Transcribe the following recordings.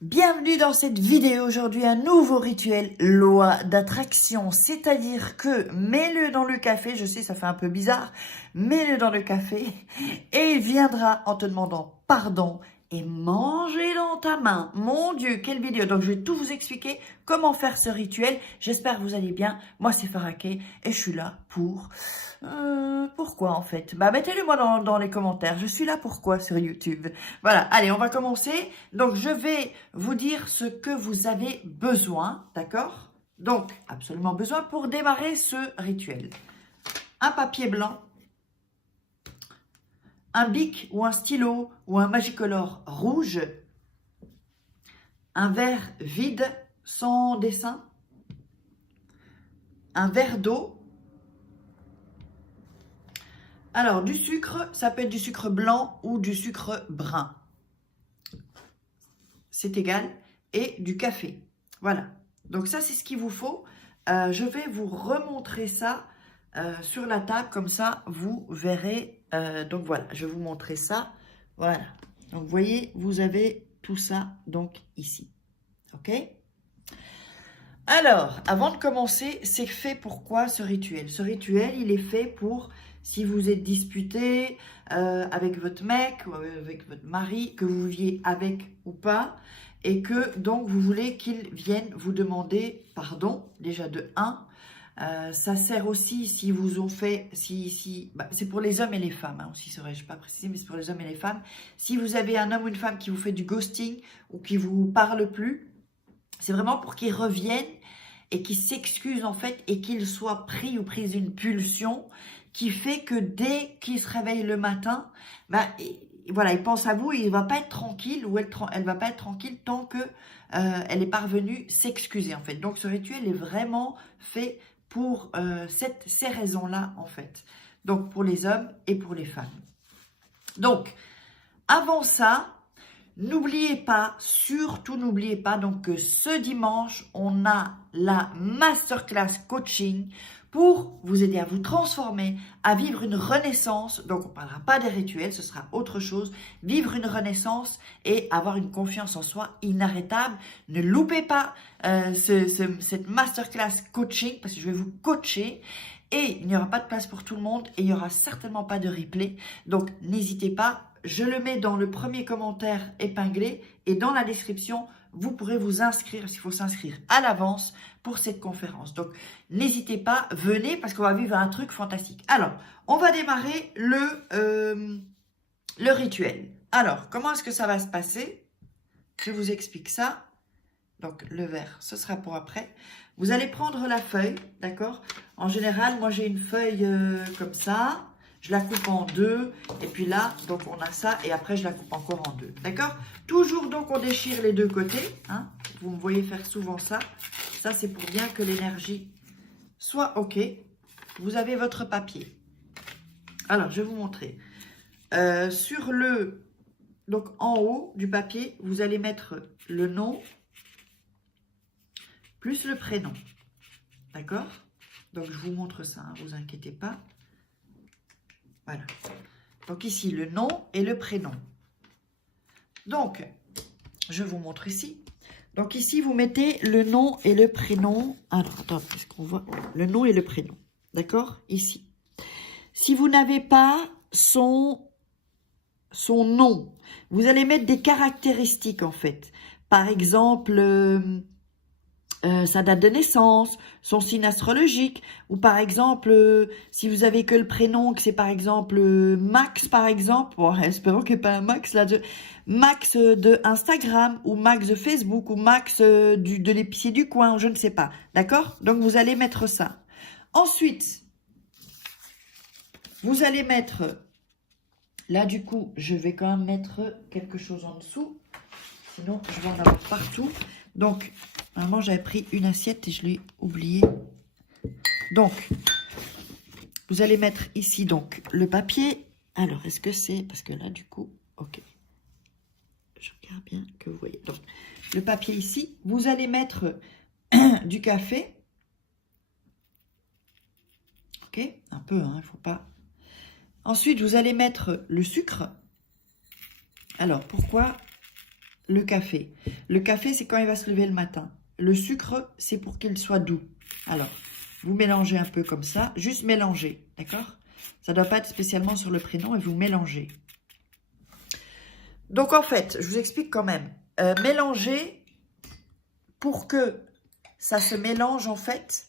Bienvenue dans cette vidéo. Aujourd'hui, un nouveau rituel, loi d'attraction. C'est-à-dire que mets-le dans le café, je sais ça fait un peu bizarre, mets-le dans le café et il viendra en te demandant pardon et manger dans ta main. Mon Dieu, quelle vidéo. Donc je vais tout vous expliquer comment faire ce rituel. J'espère que vous allez bien. Moi c'est Faraké et je suis là pour... pourquoi en fait? Bah mettez-le moi dans les commentaires. Je suis là pourquoi sur YouTube. Voilà, allez, on va commencer. Donc, je vais vous dire ce que vous avez besoin, d'accord? Donc, absolument besoin pour démarrer ce rituel. Un papier blanc, un bic ou un stylo ou un Magicolor rouge, un verre vide sans dessin, un verre d'eau. Alors, du sucre, ça peut être du sucre blanc ou du sucre brun. C'est égal. Et du café. Voilà. Donc ça, c'est ce qu'il vous faut. Je vais vous remontrer ça sur la table. Comme ça, vous verrez. Donc voilà, je vais vous montrer ça. Voilà. Donc vous voyez, vous avez tout ça donc ici. OK? Alors, avant de commencer, c'est fait pourquoi ce rituel? Ce rituel, il est fait pour... Si vous êtes disputé avec votre mec ou avec votre mari, que vous viviez avec ou pas, et que donc vous voulez qu'il vienne vous demander pardon, déjà de 1. Ça sert aussi si vous ont fait, bah, c'est pour les hommes et les femmes, hein, aussi serais-je pas précisé, mais c'est pour les hommes et les femmes. Si vous avez un homme ou une femme qui vous fait du ghosting ou qui vous parle plus, c'est vraiment pour qu'il revienne et qu'il s'excuse en fait et qu'il soit pris ou prise d'une pulsion qui fait que dès qu'il se réveille le matin, bah, voilà, il pense à vous et il ne va pas être tranquille ou elle va pas être tranquille tant que elle n'est pas revenue s'excuser en fait. Donc ce rituel est vraiment fait pour ces raisons-là en fait. Donc pour les hommes et pour les femmes. Donc avant ça, n'oubliez pas, surtout n'oubliez pas donc que ce dimanche, on a la masterclass coaching pour vous aider à vous transformer, à vivre une renaissance. Donc, on ne parlera pas des rituels, ce sera autre chose. Vivre une renaissance et avoir une confiance en soi inarrêtable. Ne loupez pas cette masterclass coaching parce que je vais vous coacher. Et il n'y aura pas de place pour tout le monde et il n'y aura certainement pas de replay. Donc, n'hésitez pas. Je le mets dans le premier commentaire épinglé et dans la description, vous pourrez vous inscrire, parce qu'il faut s'inscrire à l'avance pour cette conférence. Donc, n'hésitez pas, venez parce qu'on va vivre un truc fantastique. Alors, on va démarrer le rituel. Alors, comment est-ce que ça va se passer? Je vous explique ça. Donc, le verre, ce sera pour après. Vous allez prendre la feuille, d'accord? En général, moi, j'ai une feuille comme ça. Je la coupe en deux. Et puis là, donc, on a ça. Et après, je la coupe encore en deux, d'accord? Toujours, donc, on déchire les deux côtés. Hein? Vous me voyez faire souvent ça. Ça, c'est pour bien que l'énergie soit OK. Vous avez votre papier. Alors, je vais vous montrer. Sur le... Donc, en haut du papier, vous allez mettre le nom plus le prénom. D'accord? Donc, je vous montre ça, ne vous inquiétez pas. Voilà. Donc, ici, le nom et le prénom. Donc, je vous montre ici. Donc, ici, vous mettez le nom et le prénom. Alors, attends, est-ce qu'on voit le nom et le prénom? D'accord? Ici. Si vous n'avez pas son nom, vous allez mettre des caractéristiques, en fait. Par exemple... sa date de naissance, son signe astrologique, ou par exemple, si vous avez que le prénom, que c'est par exemple Max, par exemple, bon, espérons qu'il n'y ait pas un Max là, Max de Instagram, ou Max de Facebook, ou Max de l'épicier du coin, je ne sais pas, d'accord? Donc, vous allez mettre ça. Ensuite, vous allez mettre, là du coup, je vais quand même mettre quelque chose en dessous, sinon je vais en avoir partout. Donc, normalement, j'avais pris une assiette et je l'ai oublié. Donc, vous allez mettre ici, donc, le papier. Alors, est-ce que c'est... Parce que là, du coup, OK. Je regarde bien que vous voyez. Donc, le papier ici. Vous allez mettre du café. OK? Un peu, hein, il ne faut pas... Ensuite, vous allez mettre le sucre. Alors, pourquoi le café. Le café, c'est quand il va se lever le matin. Le sucre, c'est pour qu'il soit doux. Alors, vous mélangez un peu comme ça. Juste mélanger, d'accord? Ça ne doit pas être spécialement sur le prénom et vous mélangez. Donc, en fait, je vous explique quand même. Mélangez pour que ça se mélange, en fait,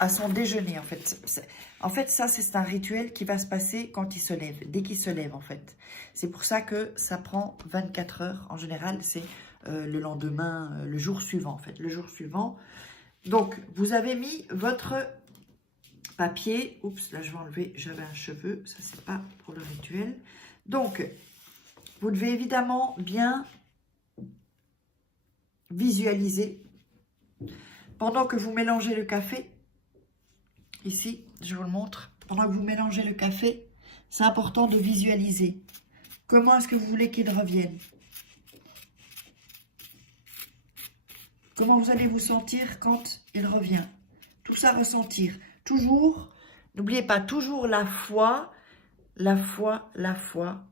à son déjeuner, en fait. En fait, ça, c'est un rituel qui va se passer quand il se lève, dès qu'il se lève, en fait. C'est pour ça que ça prend 24 heures. En général, c'est le lendemain, le jour suivant, en fait. Le jour suivant. Donc, vous avez mis votre papier. Oups, là, je vais enlever, j'avais un cheveu. Ça, c'est pas pour le rituel. Donc, vous devez évidemment bien visualiser. Pendant que vous mélangez le café, ici, je vous le montre. Pendant que vous mélangez le café, c'est important de visualiser. Comment est-ce que vous voulez qu'il revienne? Comment vous allez vous sentir quand il revient? Tout ça, ressentir. Toujours, n'oubliez pas, toujours la foi,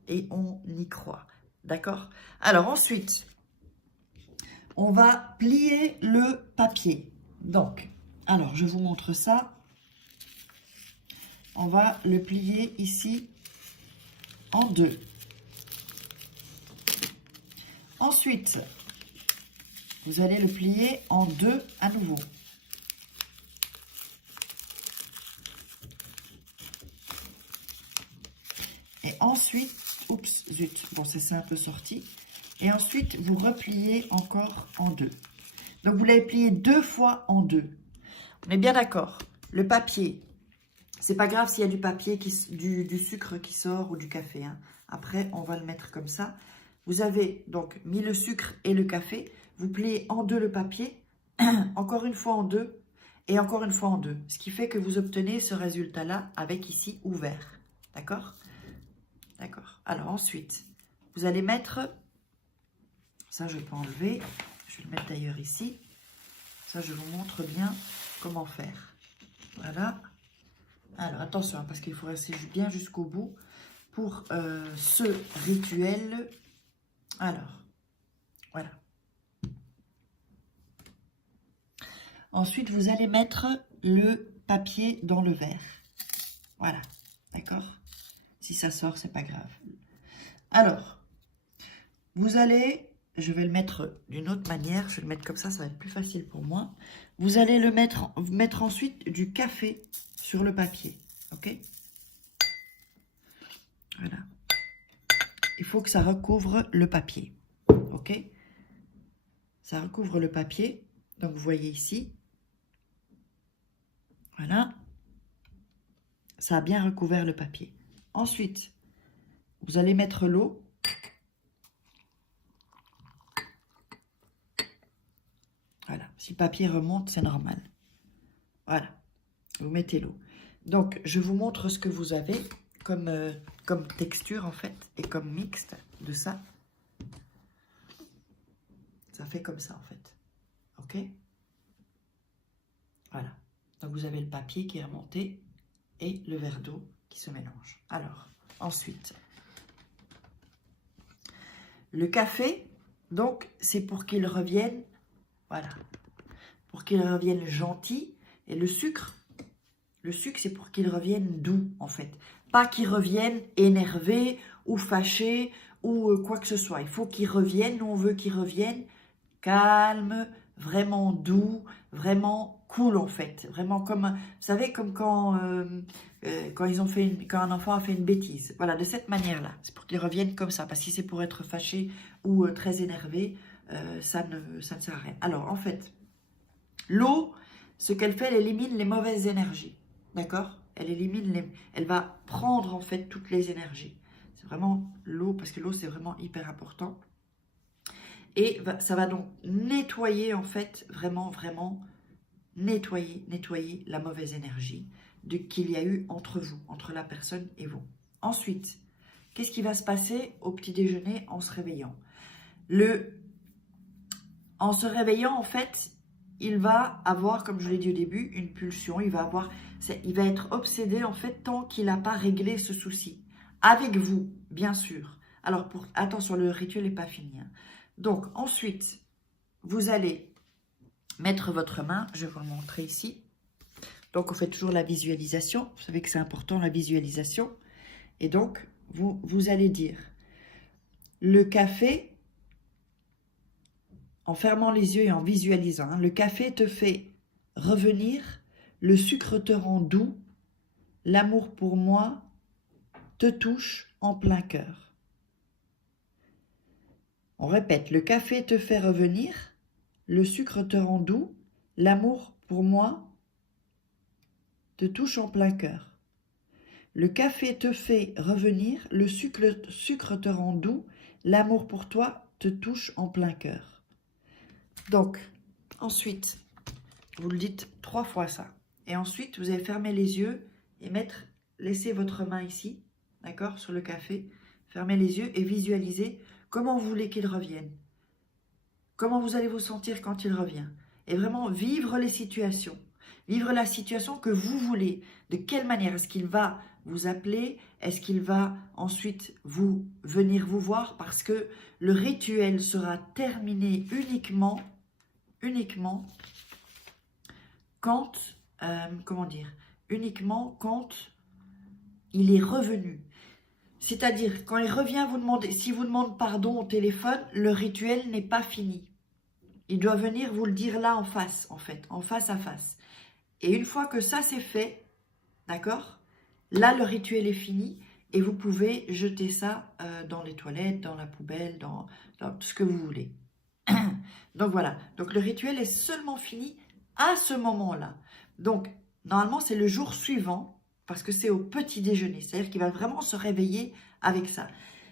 et on y croit. D'accord? Alors ensuite, on va plier le papier. Donc, alors je vous montre ça. On va le plier ici en deux. Ensuite, vous allez le plier en deux à nouveau. Et ensuite, oups, zut, bon, c'est un peu sorti. Et ensuite, vous repliez encore en deux. Donc, vous l'avez plié 2 fois en deux. On est bien d'accord. Le papier, c'est pas grave s'il y a du papier, du sucre qui sort ou du café. Hein. Après, on va le mettre comme ça. Vous avez donc mis le sucre et le café. Vous pliez en deux le papier, encore une fois en deux et encore une fois en deux. Ce qui fait que vous obtenez ce résultat-là avec ici ouvert. D'accord? D'accord. Alors ensuite, vous allez mettre... Ça, je peux enlever. Je vais le mettre d'ailleurs ici. Ça, je vous montre bien comment faire. Voilà. Alors, attention, parce qu'il faut rester bien jusqu'au bout pour ce rituel. Alors, voilà. Ensuite, vous allez mettre le papier dans le verre. Voilà, d'accord? Si ça sort, c'est pas grave. Alors, vous allez... Je vais le mettre d'une autre manière. Je vais le mettre comme ça va être plus facile pour moi. Vous allez mettre ensuite du café sur le papier. Ok? Voilà. Il faut que ça recouvre le papier. Ok? Ça recouvre le papier. Donc, vous voyez ici. Voilà. Ça a bien recouvert le papier. Ensuite, vous allez mettre l'eau. Voilà, si le papier remonte, c'est normal. Voilà, vous mettez l'eau. Donc, je vous montre ce que vous avez comme texture, en fait, et comme mixte de ça. Ça fait comme ça, en fait. OK? Voilà. Donc, vous avez le papier qui est remonté et le verre d'eau qui se mélange. Alors, ensuite, le café, donc, c'est pour qu'il revienne... Voilà, pour qu'il revienne gentil. Et le sucre, c'est pour qu'il revienne doux, en fait. Pas qu'il revienne énervé ou fâché ou quoi que ce soit. Il faut qu'il revienne, nous on veut qu'il revienne calme, vraiment doux, vraiment cool, en fait. Vraiment comme, vous savez, comme quand un enfant a fait une bêtise. Voilà, de cette manière-là. C'est pour qu'il revienne comme ça. Parce que si c'est pour être fâché ou très énervé, ça ne sert à rien. Alors, en fait, l'eau, ce qu'elle fait, elle élimine les mauvaises énergies. D'accord? Elle va prendre, en fait, toutes les énergies. C'est vraiment l'eau, parce que l'eau, c'est vraiment hyper important. Et ça va donc nettoyer, en fait, vraiment nettoyer la mauvaise énergie qu'il y a eu entre vous, entre la personne et vous. Ensuite, qu'est-ce qui va se passer au petit déjeuner en se réveillant? En se réveillant, en fait, il va avoir, comme je l'ai dit au début, une pulsion. Il va être obsédé, en fait, tant qu'il n'a pas réglé ce souci. Avec vous, bien sûr. Alors, attention, le rituel n'est pas fini. Hein. Donc, ensuite, vous allez mettre votre main. Je vais vous le montrer ici. Donc, on fait toujours la visualisation. Vous savez que c'est important, la visualisation. Et donc, vous allez dire, le café, en fermant les yeux et en visualisant, hein, le café te fait revenir, le sucre te rend doux, l'amour pour moi te touche en plein cœur. On répète, le café te fait revenir, le sucre te rend doux, l'amour pour moi te touche en plein cœur. Le café te fait revenir, le sucre te rend doux, l'amour pour toi te touche en plein cœur. Donc, ensuite, vous le dites 3 fois ça. Et ensuite, vous allez fermer les yeux et laissez votre main ici, d'accord, sur le café. Fermez les yeux et visualisez comment vous voulez qu'il revienne. Comment vous allez vous sentir quand il revient. Et vraiment vivre les situations. Vivre la situation que vous voulez. De quelle manière? Est-ce qu'il va vous appeler? Est-ce qu'il va ensuite venir vous voir? Parce que le rituel sera terminé uniquement quand, uniquement quand il est revenu. C'est-à-dire, quand il revient vous demander, si vous demande pardon au téléphone, le rituel n'est pas fini. Il doit venir vous le dire là en face, en fait, en face à face. Et une fois que ça c'est fait, d'accord, là le rituel est fini et vous pouvez jeter ça dans les toilettes, dans la poubelle, dans tout ce que vous voulez. Donc voilà, donc le rituel est seulement fini à ce moment-là. Donc, normalement, c'est le jour suivant, parce que c'est au petit déjeuner. C'est-à-dire qu'il va vraiment se réveiller avec ça.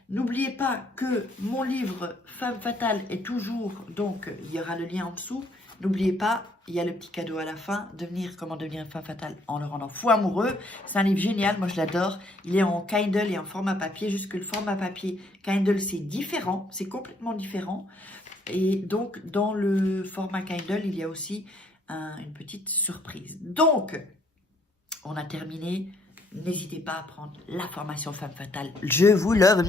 N'oubliez pas que mon livre « Femme fatale » est toujours, donc il y aura le lien en dessous. N'oubliez pas, il y a le petit cadeau à la fin, Comment devenir une femme fatale en le rendant fou amoureux. C'est un livre génial, moi je l'adore. Il est en Kindle et en format papier, juste que le format papier Kindle c'est différent, c'est complètement différent. Et donc dans le format Kindle, il y a aussi une petite surprise. Donc, on a terminé. N'hésitez pas à prendre la formation Femme Fatale. Je vous love.